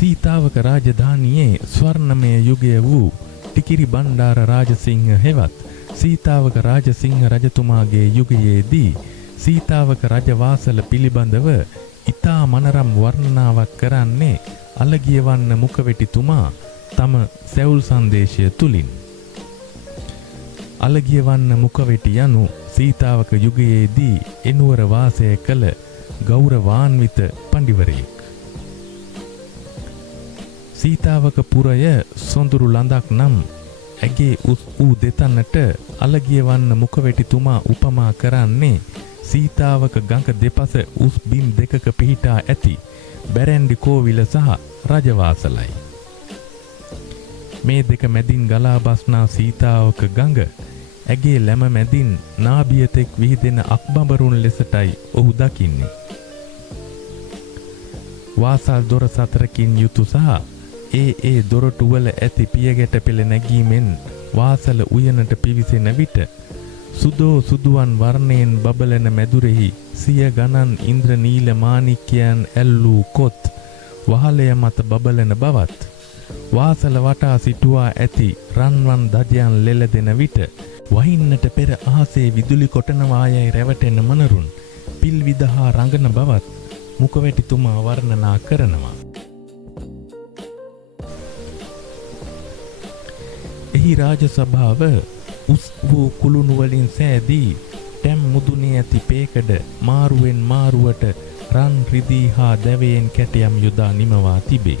සීතාවක රාජධානියේ ස්වර්ණමය යුගය වූ ටිකිරි බණ්ඩාර රාජසිංහ හෙවත් සීතාවක රාජසිංහ රජතුමාගේ යුගයේදී සීතාවක රජවාසල පිළිබඳව ඉතා මනරම් වර්ණනාවක් කරන්නේ අලගියවන්න මුඛවෙටිතුමා තම සැවුල් සංදේශය තුලින්. අලගියවන්න මුඛවෙටි යනු සීතාවක යුගයේදී එනුවර වාසය කළ ගෞරවාන්විත පඬිවරයෙක්. සීතාවක පුරය සොඳුරු ලඳක් නම් ඇගේ උස් වූ දෙතන්නට අලගියවන්න මුඛවෙටිතුමා උපමා කරන්නේ සීතාවක ගඟ දෙපස උස් බිම් දෙකක පිහිටා ඇති බැරැන්ඩි කෝවිල සහ රජවාසලයි. මේ දෙක මැදින් ගලා බස්නා සීතාවක ගඟ ඇගේ ලැම මැදින් නාභියතෙක් විහිදෙන අක්බඹරුන් ලෙසටයි ඔහු දකින්නේ. වාසල් දොර සතරකින් යුතු සහ ඒ දොරටුවල ඇති පියගැට පෙළ නැගීමෙන් වාසල උයනට පිවිසෙන විට සුදෝ සුදුවන් වර්ණයෙන් බබලන මැදුරෙහි සිය ගණන් ඉන්ද්‍ර නීල මාණික්‍යයන් ඇල්ලූ කොත් වහලය මත බබලන බවත් වාසල වටා සිටුවා ඇති රන්වන් දජයන් ලෙලදෙන විට වහින්නට පෙර අහසේ විදුලි කොටනවායයි රැවටෙන මනරුන් පිල් විදහා රඟන බවත් මුඛවෙටිතුමා වර්ණනා කරනවා. එහි රාජ සභාව උස් වූ කුළුණු වලින් සෑදී ටැම් මුදුනේ ඇති පේකඩ මාරුවෙන් මාරුවට රන් රිදී හා දැවයෙන් කැටයම් යොදා නිමවා තිබේ.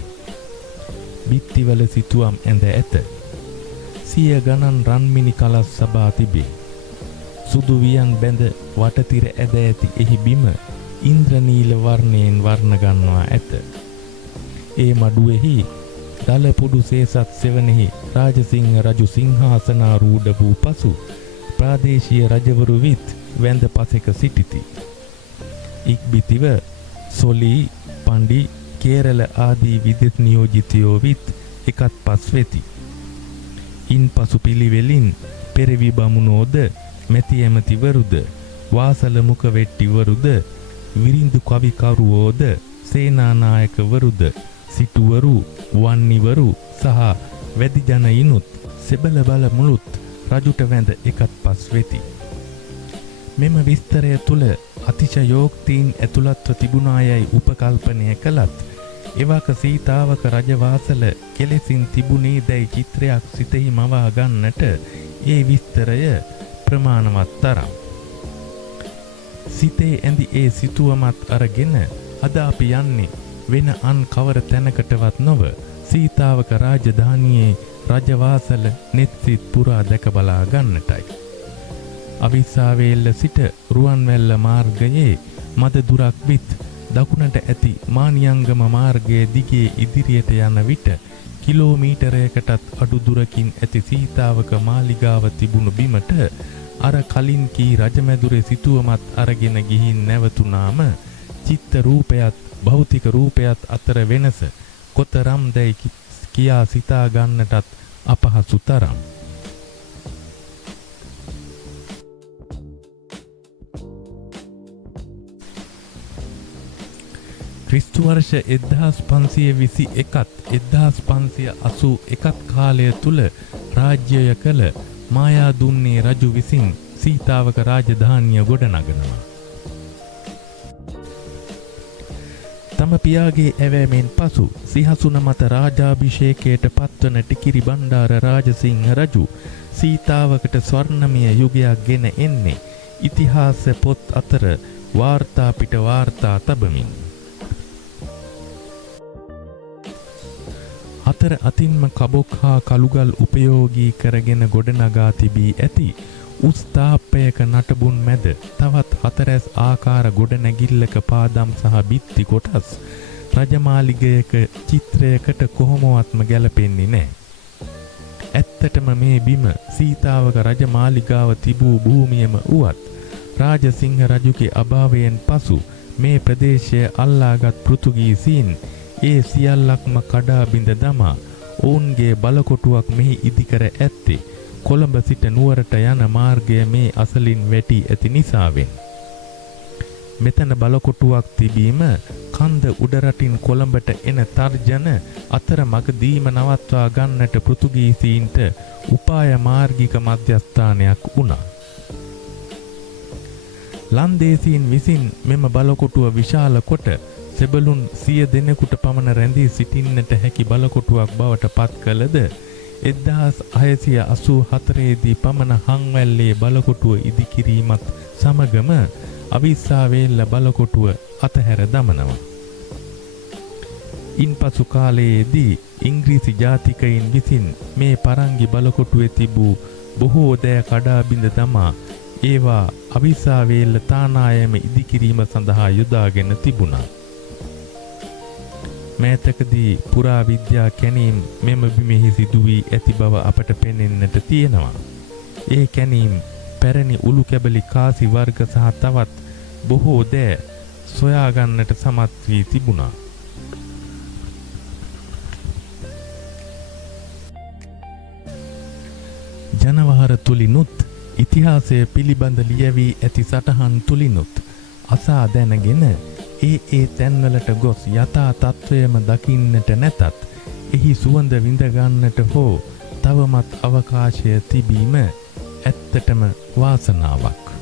බිත්තිවල සිතුවම් ඇඳ ඇත. සිය ගණන් රන්මිනි කලස් සබා තිබේ. සුදු වියන් බැඳ වටතිර ඇද ඇති එහි බිම ඉන්ද්‍රනීල වර්ණයෙන් වර්ණ ගන්වා ඇත. ඒ මඩුවේහි දල පුඩු සේසත් සෙවණෙහි රාජසිංහ රජු සිංහාසනාරූඪ වූ පසු ප්‍රාදේශීය රජවරු විත් වැඳ පසෙක සිටිති. ඉක්බිතිව සොලි, පණ්ඩි, කේරළ ආදී විදෙස් නියෝජිතයෝ විත් එකත් පස් වෙති. ඉන්පසු පිළිවෙලින් පෙරවි බමුණෝද, මැති ඇමතිවරුද, වාසල මුඛවෙට්ටිවරුද, විරිඳු කවිකරුවෝද, සේනානායකවරුද, සිටුවරු, වන්නිවරු සහ වැදි ජනයිනුත් සෙබළ බල මුළුත් රජුට වැඳ එකත් පස් වෙති. මෙම විස්තරය තුළ අතිශයෝක්තීන් ඇතුළත්ව තිබුණායයි උපකල්පනය කළත් එවක සීතාවක රජවාසල කෙලෙසින් තිබුණේ දැයි චිත්‍රයක් සිතෙහි මවා ගන්නට ඒ විස්තරය ප්‍රමාණවත් තරම්. සිතේ ඇඳි ඒ සිතුවමත් අරගෙන අද අපි යන්නේ වෙන අන් කවර තැනකටවත් නොව සීතාවක රාජධානියේ රජවාසල නෙත්සිත් පුරා දැක බලා ගන්නටයි. අවිස්සාවේල්ල සිට රුවන්වැල්ල මාර්ගයේ මද දුරක් විත් දකුණට ඇති මානියංගම මාර්ගයේ දිගේ ඉදිරියට යන විට කිලෝමීටරයකටත් අඩු දුරකින් ඇති සීතාවක මාලිගාව තිබුණු බිමට අර කලින් කී රජමැදුරේ සිටුවමත් අරගෙන ගිහින් නැවතුනාම චිත්ත රූපයත් භෞතික රූපයත් අතර වෙනස කොතරම් දැයි කියා සිතා ගන්නටත් අපහසු තරම්. ක්‍රිස්තු වර්ෂ 1521ත් 1581ත් කාලය තුල රාජ්‍යය කළ මායාදුන්නේ රජු විසින් සීතාවක රාජධානිය ගොඩනගනවා. තම පියාගේ ඇවෑමෙන් පසු සිහසුන මත රාජාභිෂේකයට පත්වන ටිකිරි බණ්ඩාර රාජසිංහ රජු සීතාවකට ස්වර්ණමය යුගයක් ගෙන එන්නේ ඉතිහාස පොත් අතර වාර්තා පිට වාර්තා තබමින්. අතර අතින්ම කබොක් හා කළුගල් උපයෝගී කරගෙන ගොඩනගා තිබී ඇති උස්තාප්පයක නටබුන් මැද තවත් හතරැස් ආකාර ගොඩනැගිල්ලක පාදම් සහ බිත්ති කොටස් රජමාලිගයක චිත්‍රයකට කොහොමවත්ම ගැලපෙන්නේ නැහැ. ඇත්තටම මේ බිම සීතාවක රජමාලිගාව තිබූ භූමියම වුවත් රාජසිංහ රජුගේ අභාවයෙන් පසු මේ ප්‍රදේශය අල්ලාගත් පෘතුගීසීන් ඒ සියල්ලක්ම කඩා බිඳ දමා ඔවුන්ගේ බලකොටුවක් මෙහි ඉදිකර ඇත්තේ කොළඹ සිට නුවරට යන මාර්ගය මේ අසලින් වැටි ඇති නිසාවෙන්. මෙතන බලකොටුවක් තිබීම කන්ද උඩරටින් කොළඹට එන තර්ජන අතර මගදීම නවත්වා ගන්නට පෘතුගීසීන්ට උපාය මාර්ගික මධ්‍යස්ථානයක් වුණා. ලන්දේසීන් විසින් මෙම බලකොටුව විශාල කොට සෙබළුන් 100 දෙනෙකුට පමණ රැඳී සිටින්නට හැකි බලකොටුවක් බවට පත් කළද 1684 දී පමණ හංවැල්ලේ බලකොටුව ඉදිකිරීමත් සමගම අවිස්සාවේල්ල බලකොටුව අතහැර දමනවා. ඉන්පසු කාලයේදී ඉංග්‍රීසි ජාතිකයින් විසින් මේ පරංගි බලකොටුවේ තිබූ බොහෝ දෑ කඩා බිඳ දමා ඒවා අවිස්සාවේල්ල තානායම ඉදිකිරීම සඳහා යොදාගෙන තිබුණා. මෑතකදී පුරා විද්‍යා කැණීම් මෙම බිමෙහි සිදු වී ඇති බව අපට පෙනෙන්නට තියෙනවා. ඒ කැණීම් පැරණි උළු කැබලි කාසි වර්ග සහ තවත් බොහෝ දෑ සොයාගන්නට සමත් වී තිබුණා. ජනවහර තුලිනුත් ඉතිහාසය පිළිබඳ ලියවී ඇති සටහන් තුලිනුත් අසා දැනගෙන ඒ තැන්වලට ගොස් යථා තත්වයම දකින්නට නැතත් එහි සුවඳ විඳ ගන්නට හෝ තවමත් අවකාශය තිබීම ඇත්තටම වාසනාවක්.